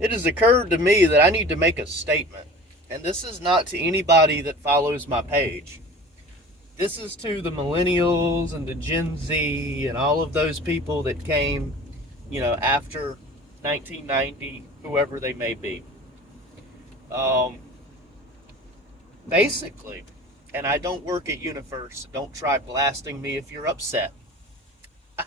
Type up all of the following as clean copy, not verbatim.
It has occurred to me that I need to make a statement. And this is not to anybody that follows my page. This is to the millennials and the Gen Z and all of those people that came, after 1990, whoever they may be. Um, Basically, and I don't work at Universe, so don't try blasting me if you're upset.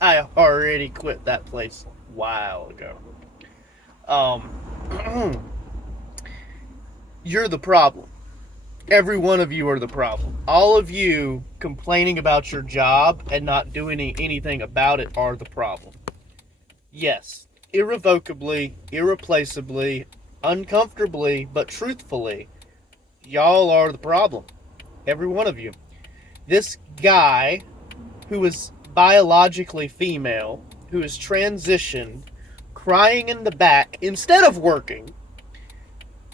I already quit that place a while ago. Um, you're the problem. Every one of you are the problem. All of you complaining about your job and not doing anything about it are the problem. Yes, irrevocably, irreplaceably, uncomfortably, but truthfully, y'all are the problem. Every one of you. This guy who is biologically female, who is transitioned, crying in the back, instead of working,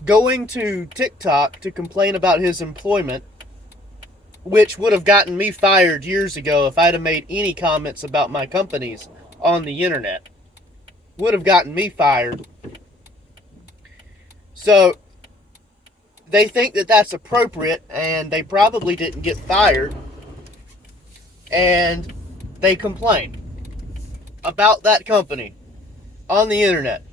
going to TikTok to complain about his employment, which would have gotten me fired years ago if I'd have made any comments about my companies on the internet. Would have gotten me fired. So they think that that's appropriate, and they probably didn't get fired, and they complain about that company on the internet.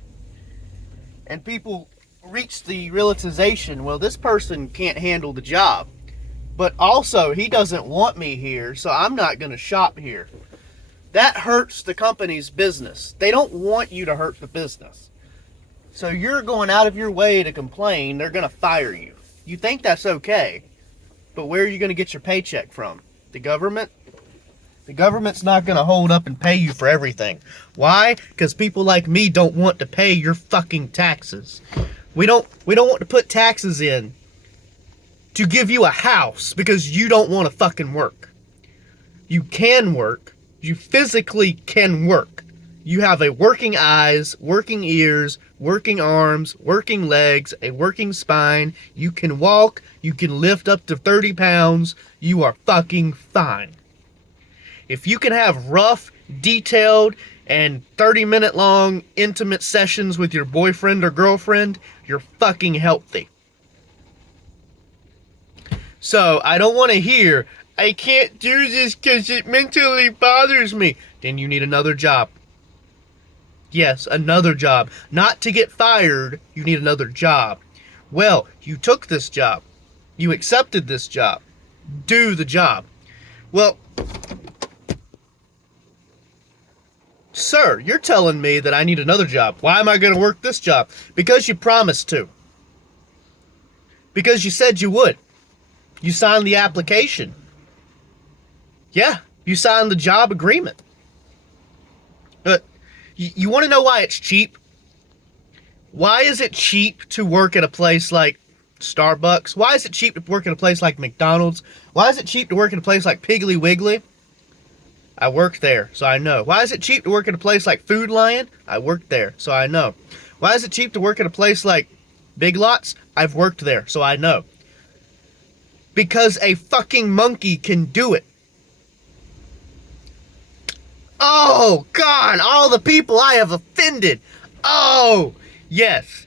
And people reach the realization, well, this person can't handle the job. But also, he doesn't want me here, so I'm not going to shop here. That hurts the company's business. They don't want you to hurt the business. So you're going out of your way to complain, they're going to fire you. You think that's okay, but where are you going to get your paycheck from? The government? The government's not going to hold up and pay you for everything. Why? Because people like me don't want to pay your fucking taxes. We don't want to put taxes in to give you a house because you don't want to fucking work. You can work. You physically can work. You have a working eyes, working ears, working arms, working legs, a working spine. You can walk. You can lift up to 30 pounds. You are fucking fine. If you can have rough, detailed, and 30-minute long intimate sessions with your boyfriend or girlfriend, you're fucking healthy. So I don't want to hear, I can't do this because it mentally bothers me. Then you need another job. Yes, another job. Not to get fired, you need another job. Well, you took this job. You accepted this job. Do the job. Well, sir, you're telling me that I need another job. Why am I going to work this job? Because you promised to. Because you said you would. You signed the application. Yeah, you signed the job agreement. But you want to know why it's cheap? Why is it cheap to work at a place like Starbucks? Why is it cheap to work at a place like McDonald's? Why is it cheap to work at a place like Piggly Wiggly? I worked there, so I know. Why is it cheap to work at a place like Food Lion? I worked there, so I know. Why is it cheap to work at a place like Big Lots? I've worked there, so I know. Because a fucking monkey can do it. Oh, God, all the people I have offended. Oh, yes.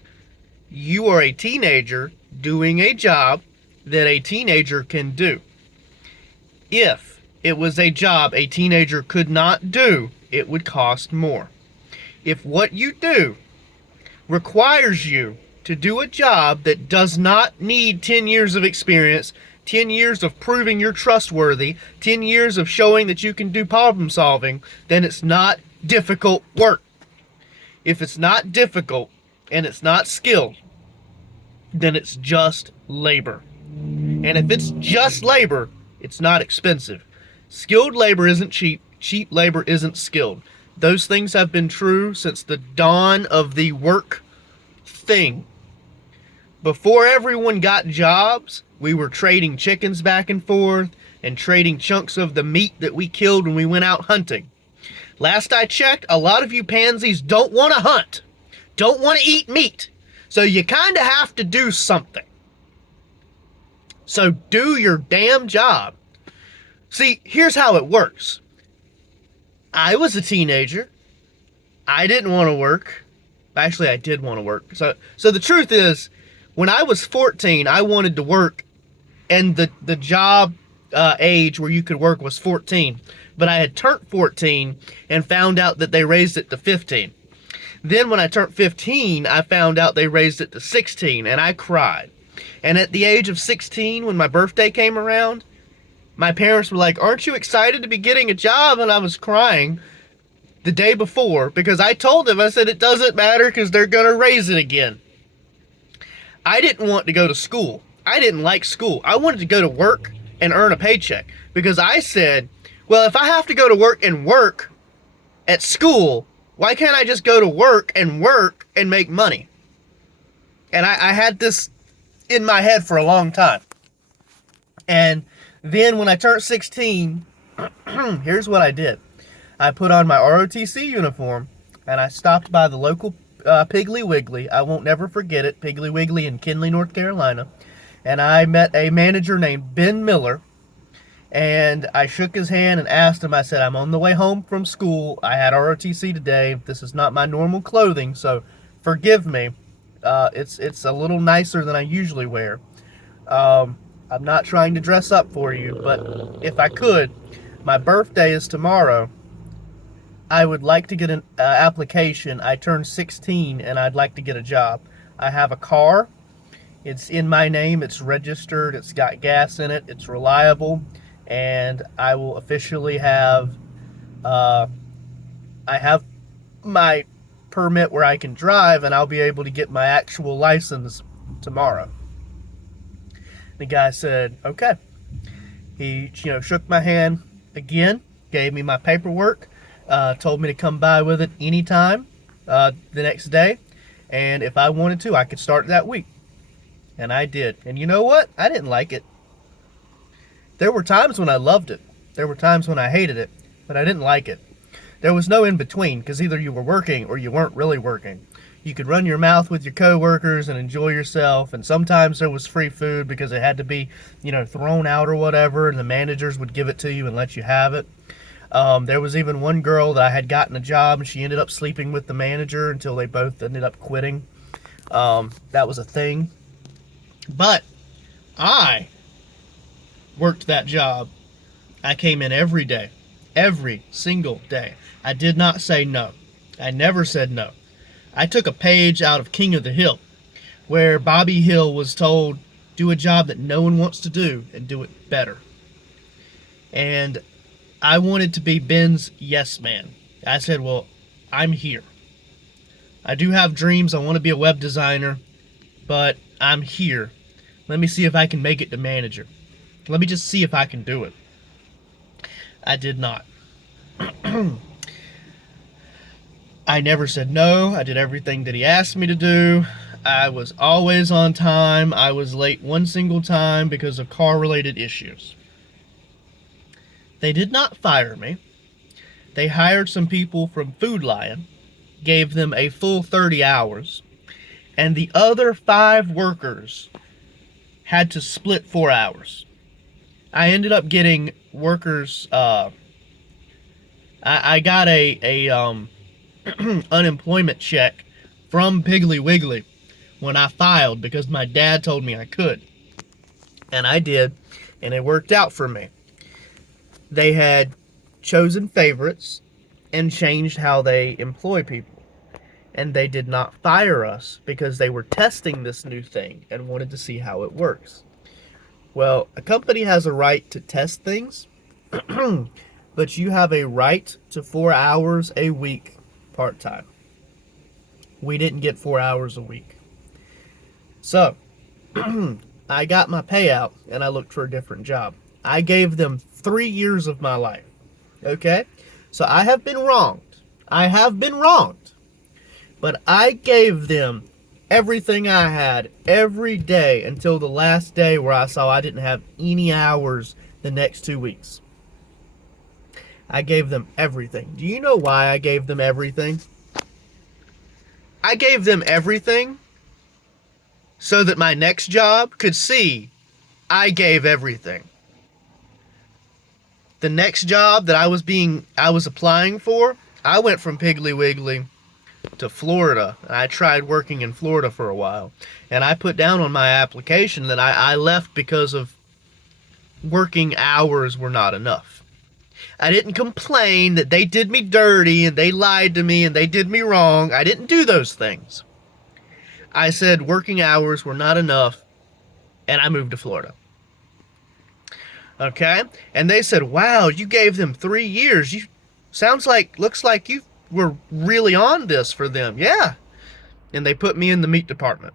You are a teenager doing a job that a teenager can do. If it was a job a teenager could not do, it would cost more. If what you do requires you to do a job that does not need 10 years of experience, 10 years of proving you're trustworthy, 10 years of showing that you can do problem solving, then it's not difficult work. If it's not difficult and it's not skilled, then it's just labor. And if it's just labor, it's not expensive. Skilled labor isn't cheap. Cheap labor isn't skilled. Those things have been true since the dawn of the work thing. Before everyone got jobs, we were trading chickens back and forth and trading chunks of the meat that we killed when we went out hunting. Last I checked, a lot of you pansies don't want to hunt, don't want to eat meat. So you kind of have to do something. So do your damn job. See, here's how it works. I was a teenager. I didn't want to work. Actually, I did want to work. So the truth is, when I was 14, I wanted to work, and the job age where you could work was 14. But I had turned 14 and found out that they raised it to 15. Then when I turned 15, I found out they raised it to 16, and I cried. And at the age of 16, when my birthday came around, my parents were like, "Aren't you excited to be getting a job?" And I was crying the day before because I told them, I said, it doesn't matter because they're going to raise it again. I didn't want to go to school. I didn't like school. I wanted to go to work and earn a paycheck because I said, well, if I have to go to work at school, why can't I just go to work and make money? And I had this in my head for a long time. And then when I turned 16, here's what I did. I put on my ROTC uniform and I stopped by the local Piggly Wiggly. I won't never forget it. Piggly Wiggly in Kinley, North Carolina. And I met a manager named Ben Miller. And I shook his hand and asked him, I said, I'm on the way home from school. I had ROTC today. This is not my normal clothing, so forgive me. It's a little nicer than I usually wear. I'm not trying to dress up for you, but if I could, my birthday is tomorrow. I would like to get an application. I turned 16 and I'd like to get a job. I have a car. It's in my name. It's registered. It's got gas in it. It's reliable. And I will officially have, I have my permit where I can drive, and I'll be able to get my actual license tomorrow. The guy said, okay. He, shook my hand again, gave me my paperwork, told me to come by with it anytime the next day, and if I wanted to, I could start that week. And I did. And you know what? I didn't like it. There were times when I loved it. There were times when I hated it, but I didn't like it. There was no in between, because either you were working or you weren't really working. You could run your mouth with your coworkers and enjoy yourself, and sometimes there was free food because it had to be, thrown out or whatever, and the managers would give it to you and let you have it. There was even one girl that I had gotten a job, and she ended up sleeping with the manager until they both ended up quitting. That was a thing. But I worked that job. I came in every day. Every single day. I did not say no. I never said no. I took a page out of King of the Hill, where Bobby Hill was told, do a job that no one wants to do and do it better. And I wanted to be Ben's yes man. I said, well, I'm here. I do have dreams. I want to be a web designer, but I'm here. Let me see if I can make it to manager. Let me just see if I can do it. I did not. I never said no. I did everything that he asked me to do. I was always on time. I was late one single time because of car-related issues. They did not fire me. They hired some people from Food Lion, gave them a full 30 hours, and the other 5 workers had to split 4 hours. I ended up getting workers, I got a unemployment check from Piggly Wiggly when I filed because my dad told me I could. And I did, and it worked out for me. They had chosen favorites and changed how they employ people. And they did not fire us because they were testing this new thing and wanted to see how it works. Well, a company has a right to test things, but you have a right to 4 hours a week part-time. We didn't get 4 hours a week. So, I got my payout and I looked for a different job. I gave them 3 years of my life. Okay? So I have been wronged. I have been wronged. But I gave them everything I had every day until the last day where I saw I didn't have any hours the next 2 weeks. I gave them everything. Do you know why I gave them everything? I gave them everything so that my next job could see I gave everything. The next job that I was applying for, I went from Piggly Wiggly to Florida. I tried working in Florida for a while. And I put down on my application that I left because of working hours were not enough. I didn't complain that they did me dirty and they lied to me and they did me wrong. I didn't do those things. I said working hours were not enough, and I moved to Florida. Okay? And they said, wow, you gave them 3 years. Looks like you were really on this for them. Yeah. And they put me in the meat department.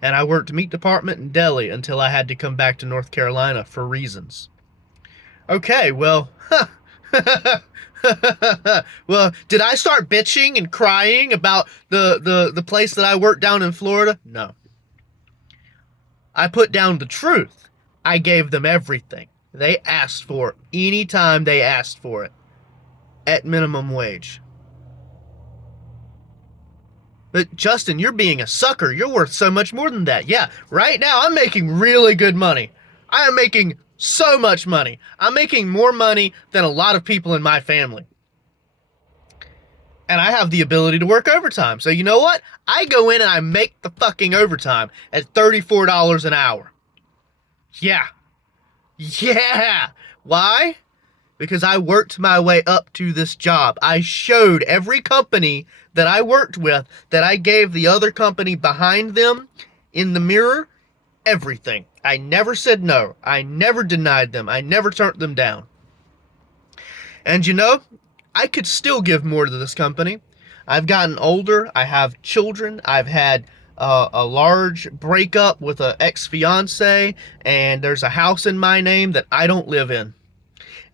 And I worked meat department in Delhi until I had to come back to North Carolina for reasons. Okay, well, well, did I start bitching and crying about the place that I worked down in Florida? No. I put down the truth. I gave them everything they asked for anytime they asked for it at minimum wage. But Justin, you're being a sucker. You're worth so much more than that. Yeah, right now I'm making really good money. I am making so much money. I'm making more money than a lot of people in my family. And I have the ability to work overtime. So you know what? I go in and I make the fucking overtime at $34 an hour. Yeah. Yeah. Why? Because I worked my way up to this job. I showed every company that I worked with that I gave the other company behind them in the mirror everything. I never said no. I never denied them. I never turned them down. And you know, I could still give more to this company. I've gotten older. I have children. I've had a large breakup with an ex-fiance, and there's a house in my name that I don't live in.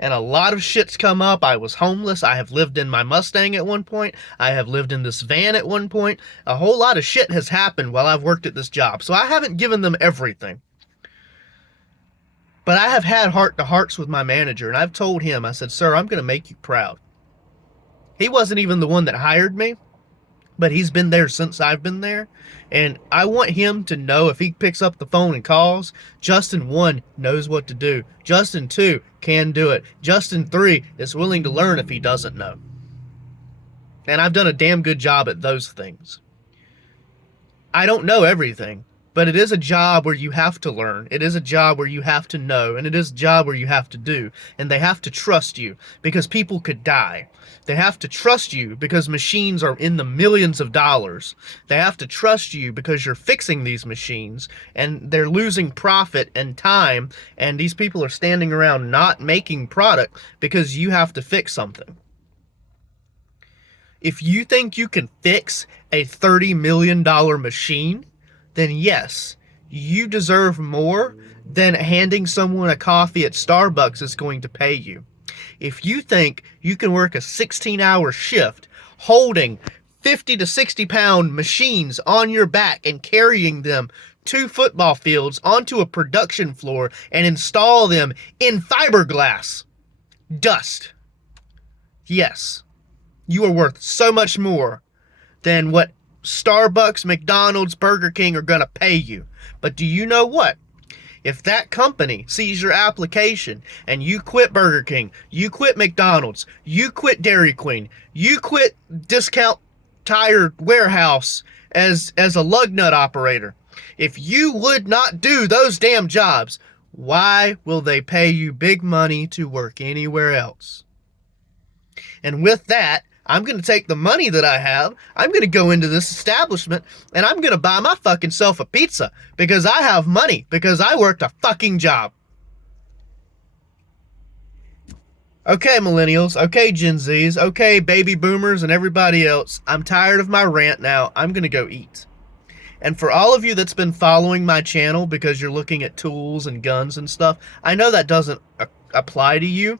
And a lot of shit's come up. I was homeless. I have lived in my Mustang at one point. I have lived in this van at one point. A whole lot of shit has happened while I've worked at this job. So I haven't given them everything. But I have had heart-to-hearts with my manager, and I've told him, I said, sir, I'm going to make you proud. He wasn't even the one that hired me, but he's been there since I've been there. And I want him to know if he picks up the phone and calls, Justin 1 knows what to do. Justin 2 can do it. Justin 3 is willing to learn if he doesn't know. And I've done a damn good job at those things. I don't know everything, but it is a job where you have to learn. It is a job where you have to know, and it is a job where you have to do. And they have to trust you because people could die. They have to trust you because machines are in the millions of dollars. They have to trust you because you're fixing these machines and they're losing profit and time, and these people are standing around not making product because you have to fix something. If you think you can fix a $30 million machine, then yes, you deserve more than handing someone a coffee at Starbucks is going to pay you. If you think you can work a 16-hour shift holding 50 to 60 pound machines on your back and carrying them 2 football fields onto a production floor and install them in fiberglass dust, yes, you are worth so much more than what Starbucks, McDonald's, Burger King are going to pay you. But do you know what? If that company sees your application and you quit Burger King, you quit McDonald's, you quit Dairy Queen, you quit Discount Tire Warehouse as a lug nut operator, if you would not do those damn jobs, why will they pay you big money to work anywhere else? And with that, I'm going to take the money that I have, I'm going to go into this establishment, and I'm going to buy my fucking self a pizza because I have money, because I worked a fucking job. Okay, millennials, okay, Gen Zs, okay, baby boomers and everybody else, I'm tired of my rant now. I'm going to go eat. And for all of you that's been following my channel because you're looking at tools and guns and stuff, I know that doesn't apply to you,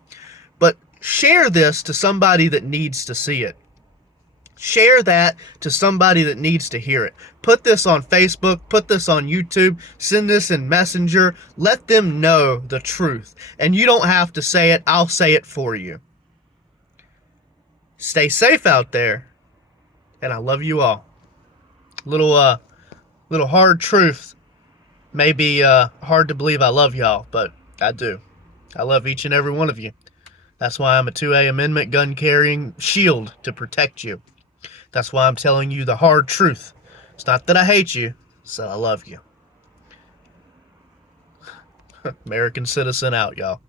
but share this to somebody that needs to see it. Share that to somebody that needs to hear it. Put this on Facebook, put this on YouTube, send this in Messenger. Let them know the truth. And you don't have to say it, I'll say it for you. Stay safe out there, and I love you all. Little hard truth. May be hard to believe I love y'all, but I do. I love each and every one of you. That's why I'm a 2A amendment gun carrying shield to protect you. That's why I'm telling you the hard truth. It's not that I hate you, it's that I love you. American Citizen out, y'all.